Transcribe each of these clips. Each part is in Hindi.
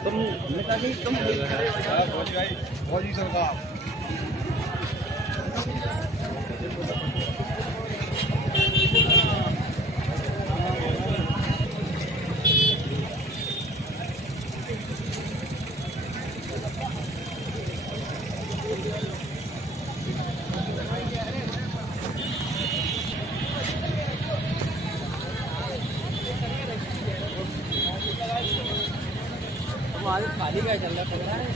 तुम नेताजी तुम फौजी सरकार खाली का चल रहा है।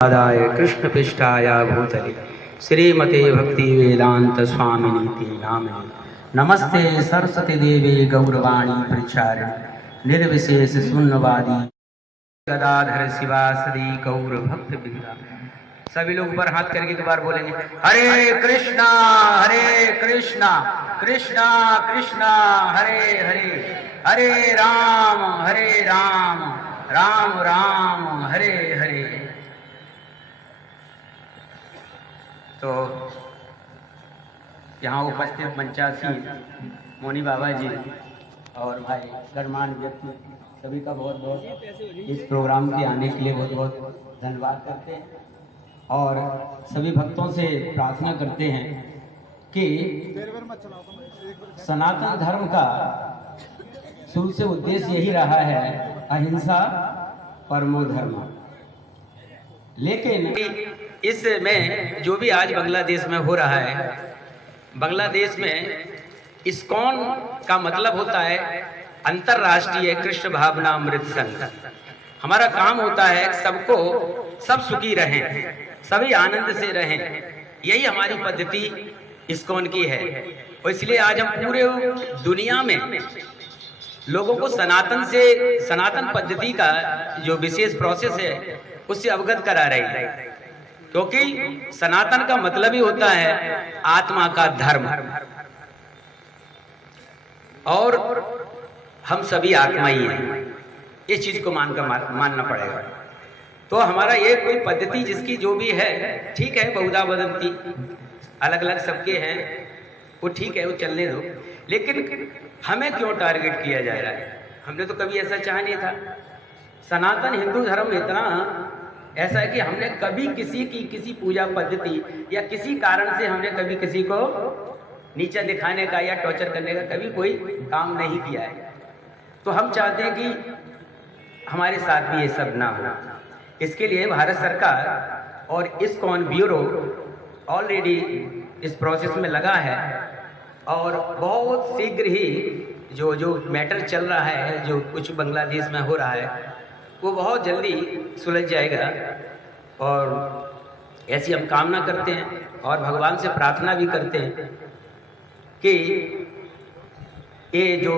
आदाय कृष्ण पृष्ठाय भूतले श्रीमते भक्ति वेदांत स्वामिनीति नामिने नमस्ते सरस्वती देवी गौरवाणी प्रचारिणी निर्विशेष शून्यवादी गदाधर शिवासदी गौर भक्त बिंदा। सभी लोग ऊपर हाथ करके दोबारा बोलेंगे हरे कृष्णा कृष्णा कृष्णा हरे हरे हरे राम राम राम हरे हरे। तो यहाँ उपस्थित मंचासीन मोनी बाबा जी और भाई गणमान्य व्यक्ति सभी का बहुत बहुत इस प्रोग्राम के आने के लिए बहुत बहुत धन्यवाद करते हैं और सभी भक्तों से प्रार्थना करते हैं कि सनातन धर्म का शुरू से उद्देश्य यही रहा है अहिंसा परमो धर्म। लेकिन इसमें जो भी आज बांग्लादेश में हो रहा है, बांग्लादेश में इस्कॉन का मतलब होता है अंतर्राष्ट्रीय कृष्ण भावना अमृत संघ। हमारा काम होता है सबको सब सुखी रहें, सभी आनंद से रहें, यही हमारी पद्धति इस्कॉन की है। और इसलिए आज हम पूरे दुनिया में लोगों को सनातन पद्धति का जो विशेष प्रोसेस है उससे अवगत करा रही है, क्योंकि सनातन का मतलब ही होता है आत्मा का धर्म और हम सभी आत्मा ही हैं, इस चीज को मानना पड़ेगा। तो हमारा ये कोई पद्धति जिसकी जो भी है ठीक है, बहुधा वदंती अलग अलग सबके हैं, वो ठीक है, वो चलने दो, लेकिन हमें क्यों टारगेट किया जा रहा है? हमने तो कभी ऐसा चाहा नहीं था। सनातन हिंदू धर्म इतना ऐसा है कि हमने कभी किसी की किसी पूजा पद्धति या किसी कारण से हमने कभी किसी को नीचा दिखाने का या टॉर्चर करने का कभी कोई काम नहीं किया है। तो हम चाहते हैं कि हमारे साथ भी ये सब ना हो। इसके लिए भारत सरकार और इस्कॉन ब्यूरो ऑलरेडी इस प्रोसेस में लगा है और बहुत शीघ्र ही जो मैटर चल रहा है, जो कुछ बांग्लादेश में हो रहा है, वो बहुत जल्दी सुलझ जाएगा। और ऐसी हम कामना करते हैं और भगवान से प्रार्थना भी करते हैं कि ये जो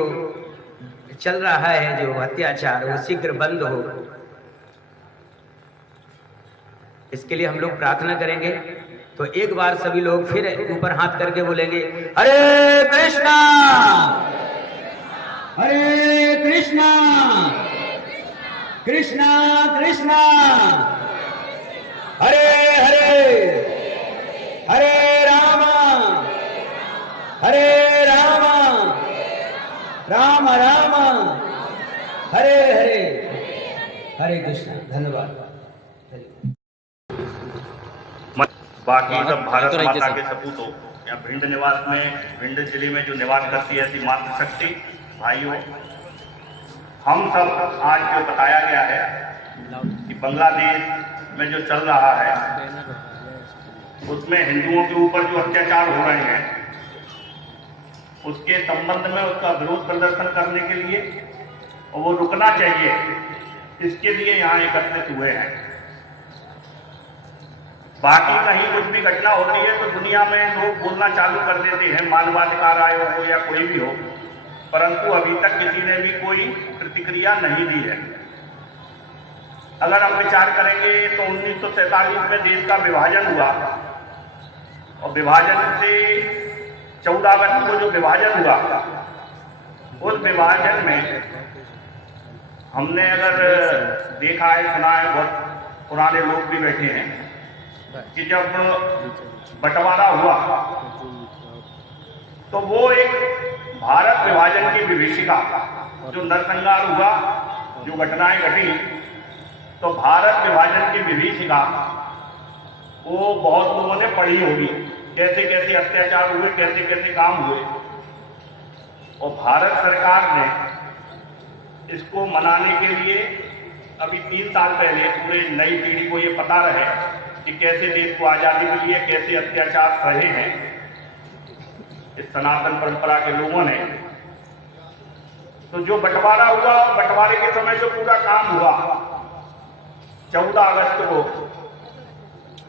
चल रहा है जो अत्याचार वो शीघ्र बंद हो। इसके लिए हम लोग प्रार्थना करेंगे। तो एक बार सभी लोग फिर ऊपर हाथ करके बोलेंगे हरे कृष्णा कृष्णा कृष्णा हरे हरे हरे राम राम राम हरे हरे हरे कृष्णा। धन्यवाद। बाकी सब भारत माता के सपूत हो। यहाँ भिंड निवास में, भिंड जिले में जो निवास करती है ऐसी मातृशक्ति भाइयों, हम सब आज जो बताया गया है कि बांग्लादेश में जो चल रहा है उसमें हिंदुओं के ऊपर जो अत्याचार हो रहे हैं उसके संबंध में उसका विरोध प्रदर्शन करने के लिए और वो रुकना चाहिए, इसके लिए यहाँ एकत्रित हुए हैं। बाकी कहीं कुछ भी घटना होती है तो दुनिया में लोग बोलना चालू कर देते हैं, मानवाधिकार आयोग हो या कोई भी हो, परंतु अभी तक किसी ने भी कोई प्रतिक्रिया नहीं दी है। अगर हम विचार करेंगे तो 1947 में देश का विभाजन हुआ और विभाजन से 14 अगस्त को जो विभाजन हुआ उस विभाजन में हमने अगर देखा है, सुना है, बहुत पुराने लोग भी बैठे हैं कि जब बंटवारा हुआ तो वो एक भारत विभाजन की विभीषिका जो नरसंहार हुआ, जो घटनाएं घटी, तो भारत विभाजन की विभीषिका वो बहुत लोगों ने पढ़ी होगी, कैसे कैसे अत्याचार हुए, कैसे कैसे काम हुए। और भारत सरकार ने इसको मनाने के लिए अभी 3 साल पहले पूरे नई पीढ़ी को ये पता रहे कि कैसे देश को आज़ादी मिली है, कैसे अत्याचार सहे हैं इस सनातन परंपरा के लोगों ने। तो जो बंटवारा हुआ, बंटवारे के समय जो पूरा काम हुआ 14 अगस्त को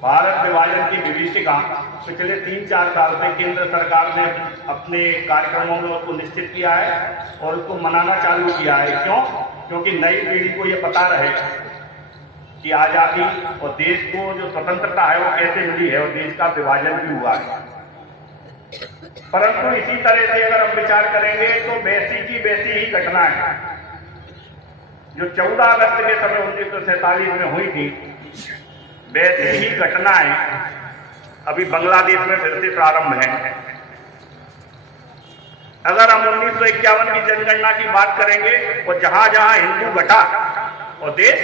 भारत विभाजन की विभीषिका पिछले 3-4 साल से केंद्र सरकार ने अपने कार्यक्रमों में उसको निश्चित किया है और उसको मनाना चालू किया है। क्यों? क्योंकि नई पीढ़ी को ये पता रहे कि आज़ादी और देश को जो स्वतंत्रता है वो कैसे मिली है और देश का विभाजन भी हुआ है। परंतु इसी तरह से अगर हम विचार करेंगे तो वैसी की वैसी ही घटनाएं जो 14 अगस्त के समय 1947 में हुई थी, वैसी ही घटनाएं अभी बांग्लादेश में फिर से प्रारंभ है। अगर हम 1951 की जनगणना की बात करेंगे और जहां जहां हिंदू घटा और देश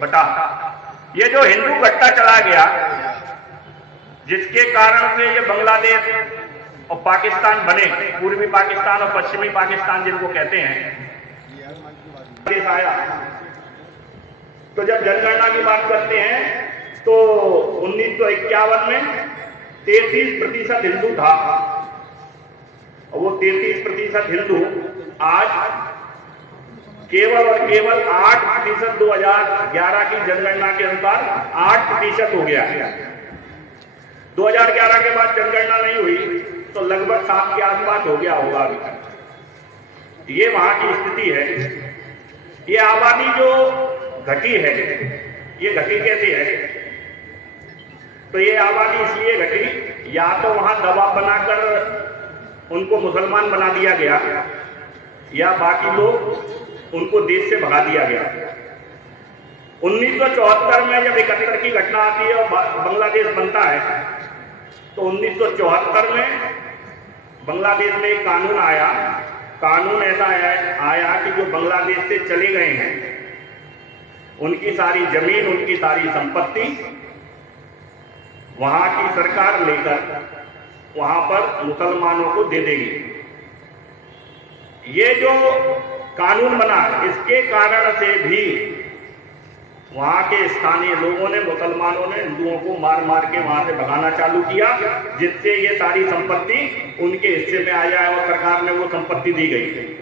बटा, ये जो हिंदू घटता चला गया जिसके कारण से ये बांग्लादेश और पाकिस्तान बने, पूर्वी पाकिस्तान और पश्चिमी पाकिस्तान जिनको कहते हैं, देश आया। तो जब जनगणना की बात करते हैं तो 1951 में 33% हिंदू था और वो 33% हिंदू आज केवल और केवल 8% 2011 की जनगणना के अनुसार 8% हो गया है। 2011 के बाद जनगणना नहीं हुई तो लगभग 7 के आसपास हो गया होगा अभी तक। ये वहां की स्थिति है। ये आबादी जो घटी है, ये घटी कैसे है? तो ये आबादी इसलिए घटी, या तो वहां दबाव बनाकर उनको मुसलमान बना दिया गया या बाकी लोग उनको देश से भगा दिया गया। 1974 में जब 71 की घटना आती है और बांग्लादेश बनता है तो 1974 में बांग्लादेश में एक कानून आया। कानून ऐसा आया कि जो बांग्लादेश से चले गए हैं उनकी सारी जमीन, उनकी सारी संपत्ति वहां की सरकार लेकर वहां पर मुसलमानों को दे देगी। ये जो कानून बना, इसके कारण से भी वहां के स्थानीय लोगों ने, मुसलमानों ने हिंदुओं को मार मार के वहां से भगाना चालू किया, जिससे ये सारी संपत्ति उनके हिस्से में आ जाए और सरकार ने वो संपत्ति दी गई।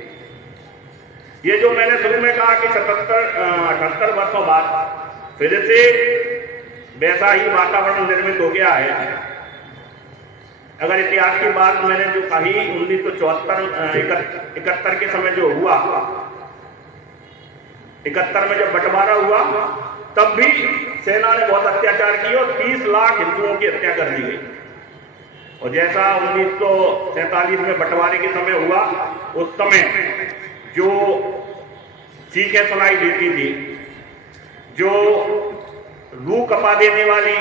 ये जो मैंने शुरू में कहा कि 78 वर्षों बाद फिर से वैसा ही वातावरण निर्मित हो गया है। अगर इतिहास की बात मैंने जो कही 1971 के समय जो हुआ, 71 में जब बंटवारा हुआ तब भी सेना ने बहुत अत्याचार किए और 30 लाख हिंदुओं की हत्या कर दी गई। और जैसा 1947 में बंटवारे के समय हुआ, उस समय जो चीखें सुनाई देती थी, जो रूह कपा देने वाली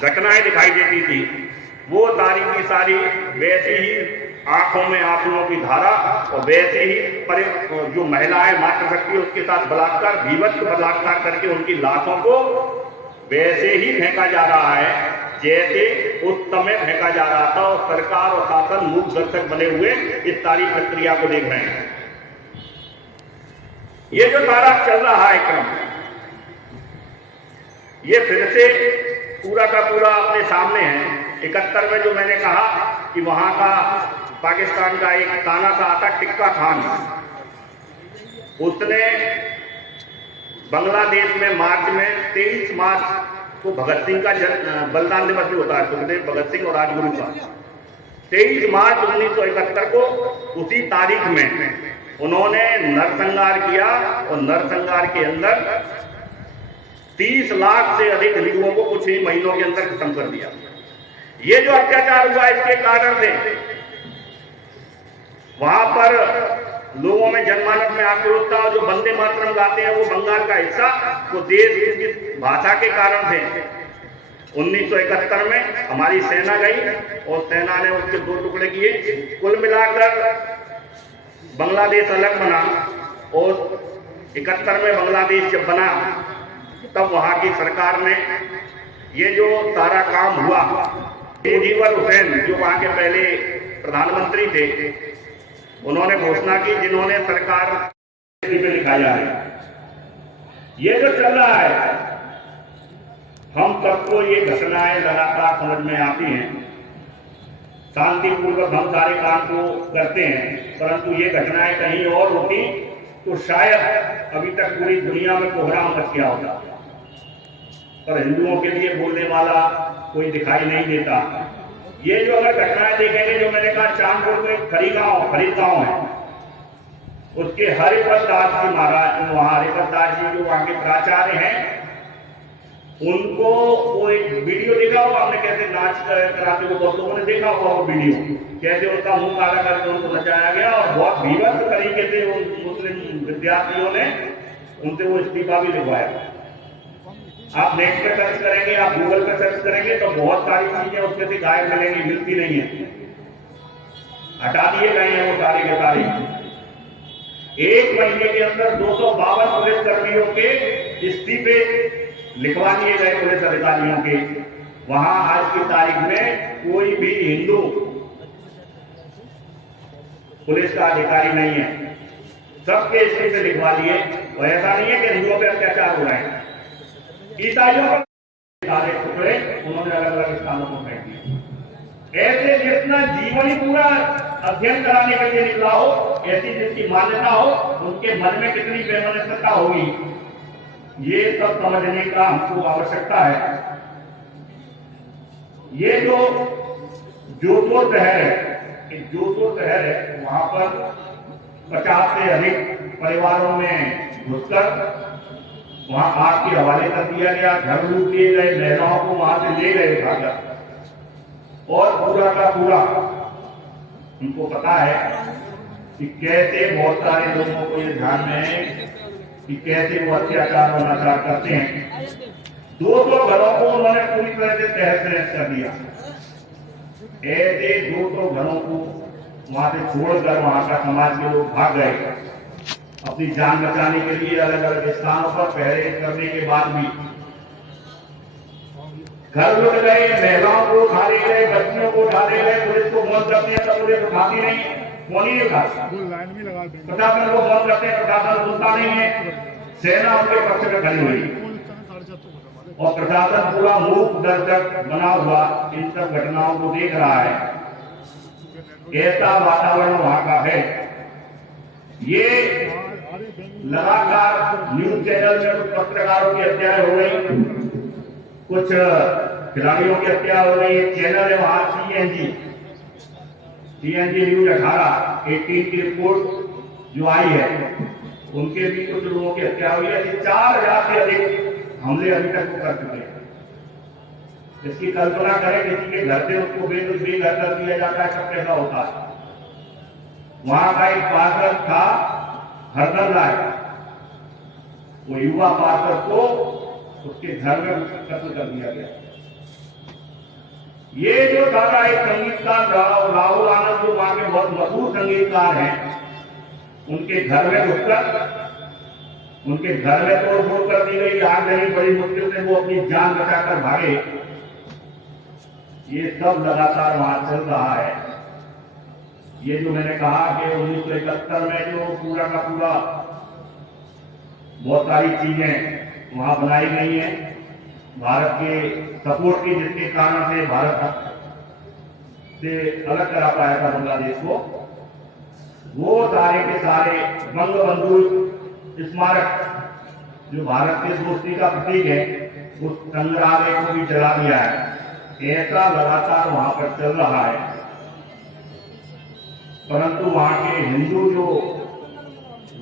घटनाएं दिखाई देती थी, वो सारी की सारी वैसे ही आंखों में आंसुओं की धारा और वैसे ही जो महिलाएं मातृशक्ति उसके साथ बलात्कार, भीभत्स बलात्कार करके उनकी लाशों को वैसे ही फेंका जा रहा है जैसे उस समय फेंका जा रहा था। और सरकार और शासन मूक दर्शक बने हुए इस सारी प्रक्रिया को देख रहे हैं। ये जो सारा चल रहा है क्रम, ये फिर से पूरा का पूरा अपने सामने है। 71 में जो मैंने कहा कि वहां का पाकिस्तान का एक ताना सा आता टिक्का खान, उसने बांग्लादेश में मार्च में 23 मार्च को भगत सिंह का बलिदान दिवस भी होता है, सुखदेव भगत सिंह और राजगुरु का। 23 मार्च 1971 को उसी तारीख में उन्होंने नरसंहार किया और नरसंहार के अंदर 30 लाख से अधिक हिंदुओं को कुछ ही महीनों के अंदर खत्म कर दिया। ये जो अत्याचार हुआ इसके कारण से वहां पर लोगों में जनमानस में आक्रोश था। जो वंदे मातरम गाते हैं वो बंगाल का हिस्सा, वो देश की भाषा के कारण थे। 1971 में हमारी सेना गई और सेना ने उसके 2 टुकड़े किए। कुल मिलाकर बांग्लादेश अलग बना और 71 में बांग्लादेश जब बना तब वहां की सरकार ने ये जो सारा काम हुआ, मुजीबर हुसैन जो वहां के पहले प्रधानमंत्री थे, उन्होंने घोषणा की, जिन्होंने सरकार में लिखाया है। ये जो चल रहा है, हम सबको ये घटनाएं लगातार समझ में आती हैं, शांतिपूर्वक हम सारे काम को करते हैं, परंतु ये घटनाएं कहीं और होती तो शायद अभी तक पूरी दुनिया में कोहराम मच गया होता। पर हिंदुओं के लिए बोलने वाला कोई दिखाई नहीं देता। ये जो अगर घटनाएं देखेंगे, जो मैंने कहा चांदपुर में खरीद गांव है, उसके हरिपत दास जी महाराज, वहां हरिपत दास जी जो वहां के प्राचार्य हैं, उनको वो एक वीडियो देखा होगा आपने, कैसे नाच कराते हुए बहुत लोगों ने देखा होगा वो वीडियो, कैसे उनका मुंह काला करके उनको नचाया गया और बहुत भीभत्स तरीके से उन मुस्लिम विद्यार्थियों ने उनसे वो इस्तीफा भी लिखवाया। आप नेट पे सर्च करेंगे, आप गूगल पे सर्च करेंगे तो बहुत सारी चीजें उसमें से गायब मिलेंगी, मिलती नहीं है, हटा दिए गए हैं वो सारे के सारे। 1 महीने के अंदर 252 पुलिस कर्मियों के इस्तीफे लिखवा दिए गए पुलिस अधिकारियों के। वहां आज की तारीख में कोई भी हिंदू पुलिस का अधिकारी नहीं है, सबके इस्तीफे लिखवा लिए। और ऐसा नहीं है कि हिंदुओं पर अत्याचार हो रहे हैं, ईसाइयों पर सारे टुकड़े उन्होंने अलग अलग स्थानों को फेंक दिए। ऐसे जितना जीवन ही पूरा अध्ययन कराने के लिए निकला हो, ऐसी जिसकी मान्यता हो, उनके मन में कितनी बेमनस्सता होगी, ये सब समझने का हमको आवश्यकता है। ये जो जोधपुर शहर है, वहां पर 50 से अधिक परिवारों में घुसकर वहां आग के हवाले कर दिया गया, घर लूट लिए गए, महिलाओं को वहां से ले गए उठाकर। और पूरा का पूरा उनको पता है कि कैसे बहुत सारे लोगों को ये ध्यान में है कि कैसे वो अत्याचार और अनाचार करते हैं। 200 घरों को उन्होंने पूरी तरह से तहस नहस कर दिया। ऐसे 200 घरों को वहां से छोड़कर वहां का समाज के लोग भाग गए अपनी जान बचाने के लिए। अलग अलग स्थानों पर पहरे करने के बाद भी घर लुट गए, महिलाओं को उठा ले गए, बच्चियों को उठा ले गए। पुलिस को फोन करते हैं तो पुलिस उठाती नहीं, फोन ही नहीं उठाता। प्रशासन को फोन करते हैं, प्रशासन सुनता नहीं है। सेना उनके पक्ष में खड़ी हुई और प्रशासन पूरा मूक दर्शक बना हुआ इन सब घटनाओं को देख रहा है। ऐसा वातावरण वहां का है। ये लगातार न्यूज चैनल में कुछ पत्रकारों की हत्या हो गई, कुछ खिलाड़ियों की हत्या हो गई। एक चैनल है वहां CNG न्यूज 18 की रिपोर्ट जो आई है, उनके भी कुछ लोगों की हत्या हुई है। 4000 से अधिक हमले अभी तक कर चुके हैं। इसकी कल्पना करें, किसी के घर से उसको बेघर कर दिया जाता है, सब कैसा होता है। वहां का एक पार्षद था हरदल राय, वो युवा पार्षद को उसके घर में कत्ल कर दिया गया। ये जो सारा एक संगीतकार राहुल आनंद जो वहां के बहुत मशहूर संगीतकार हैं, उनके घर में घुसकर उनके घर में तोड़फोड़ कर दी गई, आग लगी, बड़ी मुश्किल से वो अपनी जान बचाकर भागे। ये सब लगातार वहां चल रहा है। ये जो मैंने कहा कि 1971 में जो पूरा का पूरा बहुत सारी चीजें वहां बनाई गई हैं भारत के सपोर्ट की, जिसके कारण से भारत से अलग करा पाया था बांग्लादेश को। वो सारे के सारे बंगबंधु स्मारक जो भारत के दोस्ती का प्रतीक है, उस संग्रहालय को भी जला दिया है। ऐसा लगातार वहां पर चल रहा है, परंतु वहां के हिंदू जो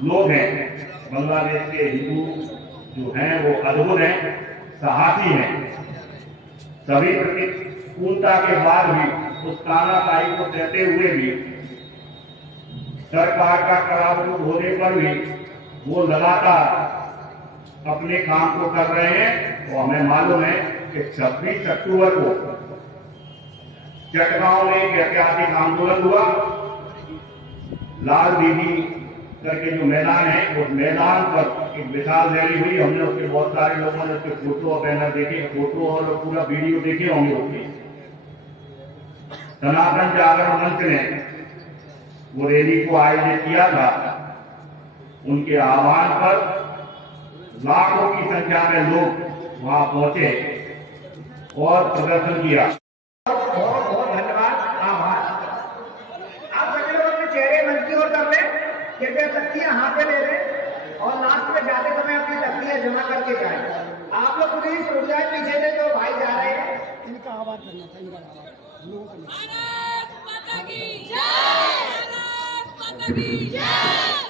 लोग हैं, बांग्लादेश के हिंदू जो हैं वो अद्भुत हैं, साहसी हैं। सभी प्रतिकूलता के बाद भी, उस तानाशाही को सहते हुए भी, सरकार का करावट होने पर भी वो लगातार अपने काम को कर रहे हैं। और हमें मालूम है कि 26 अक्टूबर को चटगांव में एक ऐतिहासिक आंदोलन हुआ। लाल दीदी करके जो मैदान है, उस मैदान पर एक विशाल रैली हुई। हमने उसके बहुत सारे लोगों ने उसके फोटो और बैनर देखे, फोटो और पूरा वीडियो देखे होंगे उसके। सनातन जागरण मंच ने वो रैली को आयोजित किया था। उनके आह्वान पर लाखों की संख्या में लोग वहां पहुंचे और प्रदर्शन किया। बहुत बहुत धन्यवाद, आभार। आप सभी लोग अपने चेहरे मंच की ओर कर लें, कृपया तख्तियां हाथ में ले लें और लास्ट में जाते समय अपनी तख्तियां जमा करके जाएं। आप लोग प्लीज रुक जाए, पीछे से जो भाई जा रहे हैं इनका आवाज करना था, इनका आवाज लोगों को। भारत माता की जय, भारत माता की जय।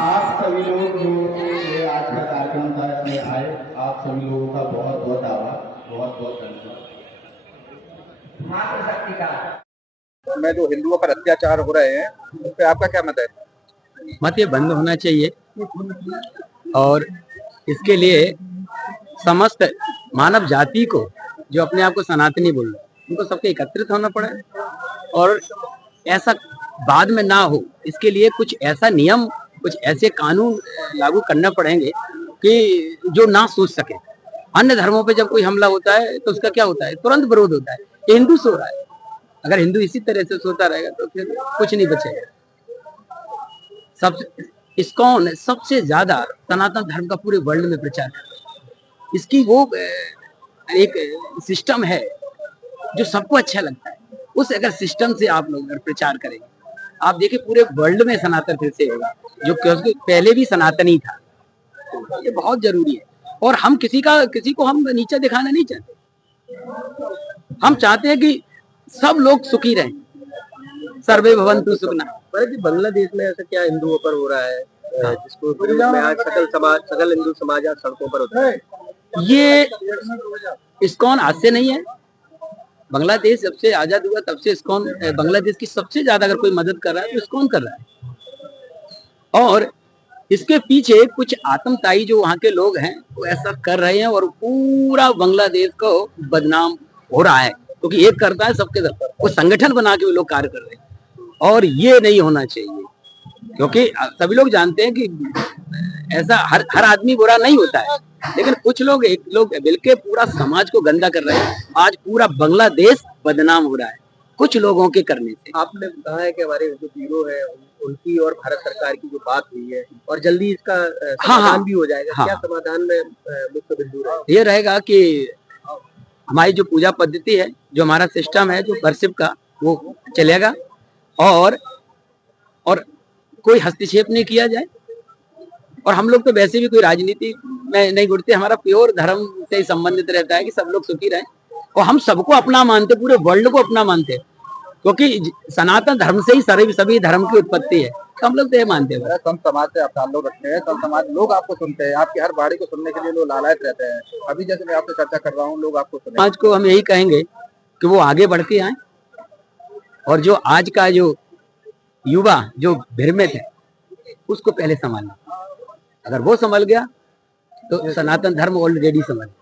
आप सभी लोग जो ये आज का कार्यक्रम था इसमें आए, आप सभी लोगों का बहुत बहुत आभार, बहुत बहुत धन्यवाद। मातृशक्ति का में जो हिंदुओं पर अत्याचार हो रहे हैं, उस पर आपका क्या मत है? मत ये बंद होना चाहिए और इसके लिए समस्त मानव जाति को, जो अपने आप को सनातनी बोल रहे हैं, उनको सबके एकत्रित होना पड़े और ऐसा बाद में ना हो, इसके लिए कुछ ऐसा नियम, कुछ ऐसे कानून लागू करना पड़ेंगे कि जो ना सोच सके। अन्य धर्मों पे जब कोई हमला होता है तो उसका क्या होता है, तुरंत विरोध होता है। ये हिंदू सो रहा है, अगर हिंदू इसी तरह से सोता रहेगा तो फिर कुछ नहीं बचेगा। इस्कॉन सबसे ज्यादा सनातन धर्म का पूरे वर्ल्ड में प्रचार है। इसकी वो एक सिस्टम है जो सबको अच्छा लगता है। उस अगर सिस्टम से आप लोग अगर प्रचार करेंगे, आप देखिए पूरे वर्ल्ड में सनातन फिर से होगा, जो क्योंकि पहले भी सनातनी था। ये बहुत जरूरी है और हम किसी को हम नीचा दिखाना नहीं चाहते। हम चाहते हैं कि सब लोग सुखी रहें, सर्वे भवन्तु सुखिनः। बांग्लादेश में ऐसा क्या हिंदुओं पर हो रहा है जिसको आज सकल हिंदू समाज आज सड़कों पर होता है? ये इस्कॉन आज से नहीं है। बांग्लादेश जब से आजाद हुआ तब से इस्कॉन बांग्लादेश की सबसे ज्यादा अगर कोई मदद कर रहा है तो इस्कॉन कर रहा है। और इसके पीछे कुछ आतंकवादी जो वहाँ के लोग हैं वो ऐसा कर रहे हैं और पूरा बांग्लादेश को बदनाम हो रहा है, क्योंकि एक करता है सबके दर पर। वो संगठन बना के वो लोग कार्य कर रहे हैं और ये नहीं होना चाहिए, क्योंकि सभी लोग जानते हैं कि ऐसा हर आदमी बुरा नहीं होता है, लेकिन कुछ लोग मिलके पूरा समाज को गंदा कर रहे हैं। आज पूरा बांग्लादेश बदनाम हो रहा है कुछ लोगों के करने से। आपने कहा है कि हमारे जो ब्यूरो है उनकी और भारत सरकार की जो बात हुई है और जल्दी इसका समाधान भी हो जाएगा। क्या समाधान में मुख्य बिंदु रहेगा? ये रहेगा कि हमारी जो पूजा पद्धति है, जो हमारा सिस्टम है, जो वर्शिप का, वो चलेगा और कोई हस्तक्षेप नहीं किया जाए। और हम लोग तो वैसे भी कोई राजनीति में नहीं जुड़ते, हमारा प्योर धर्म से ही संबंधित रहता है कि सब लोग सुखी रहें। और हम सबको अपना मानते, पूरे वर्ल्ड को अपना मानते हैं, क्योंकि सनातन धर्म से ही सभी धर्म की उत्पत्ति है। तो हम लोग तो ये मानते हैं। संत समाज से आप ताल्लुक रखते हैं, संत समाज लोग आपको सुनते हैं, आपकी हर बाणी को सुनने के लिए लोग लालायत रहते हैं। अभी जैसे मैं आपसे चर्चा कर रहा हूँ, लोग आपको सुने। समाज को हम यही कहेंगे कि वो आगे बढ़ के आए और जो आज का जो युवा जो भ्रमित है उसको पहले संभालना। अगर वो संभल गया तो सनातन धर्म ऑलरेडी संभल गया।